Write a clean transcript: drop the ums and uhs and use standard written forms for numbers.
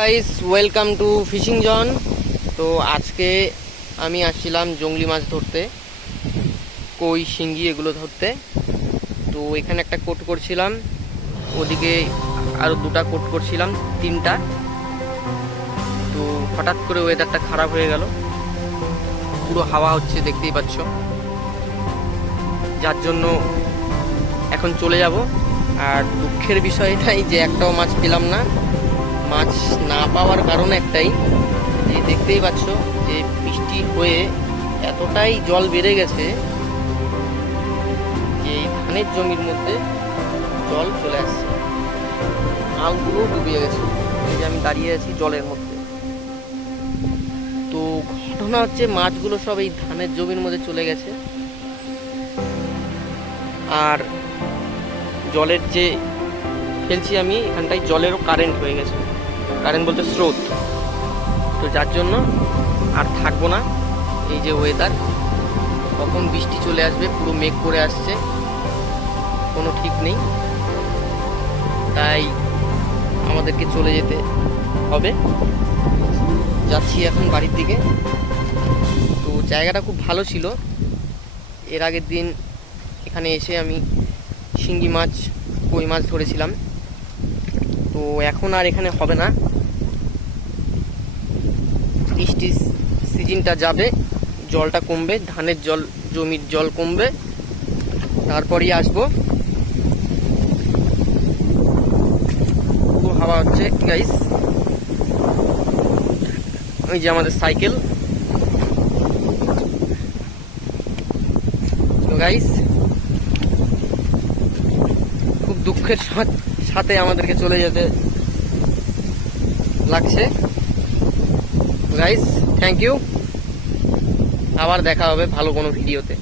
Guys welcome to fishing জন। তো আজকে আমি আসছিলাম জংলি মাছ ধরতে, কই শিঙ্গি এগুলো ধরতে। তো এখানে একটা কোট করছিলাম, ওদিকে আরও দুটা কোট করছিলাম, তিনটা। তো হঠাৎ করে ওয়েদারটা খারাপ হয়ে গেল, পুরো হাওয়া হচ্ছে দেখতেই পাচ্ছ, যার জন্য এখন চলে যাব। আর দুঃখের বিষয় এটাই যে একটাও মাছ পেলাম না। মাছ না পাওয়ার কারণ একটাই, যে দেখতেই পাচ্ছ যে বৃষ্টি হয়ে এতটাই জল বেড়ে গেছে যে এই ধানের জমির মধ্যে জল চলে আসছে, নালগুলো ডুবিয়ে গেছে। এই যে আমি দাঁড়িয়ে আছি জলের মধ্যে। তো ঘটনা হচ্ছে মাছগুলো সব এই ধানের জমির মধ্যে চলে গেছে। আর জলের যে ফেলছি আমি এখানটায়, জলেরও কারেন্ট হয়ে গেছে, কারেন্ট বলতে স্রোত। তো যার জন্য আর থাকবো না। এই যে ওয়েদার, কখন বৃষ্টি চলে আসবে, পুরো মেঘ করে আসছে, কোনো ঠিক নেই। তাই আমাদেরকে চলে যেতে হবে। যাচ্ছি এখন বাড়ির দিকে। তো জায়গাটা খুব ভালো ছিল, এর আগের দিন এখানে এসে আমি শিঙ্গি মাছ, কই মাছ ধরেছিলাম। তো এখন আর এখানে হবে না, বৃষ্টির সিজনটা যাবে, জলটা কমবে, ধানের জল, জমির জল কমবে, তারপরই আসবো। খুব হাওয়া হচ্ছে গাইস। ওই যে আমাদের সাইকেল। তো গাইস, খুব দুঃখের সাথে আমাদেরকে চলে যেতে লাগছে। গাইস থ্যাংক ইউ, আবার দেখা হবে ভালো কোনো ভিডিওতে।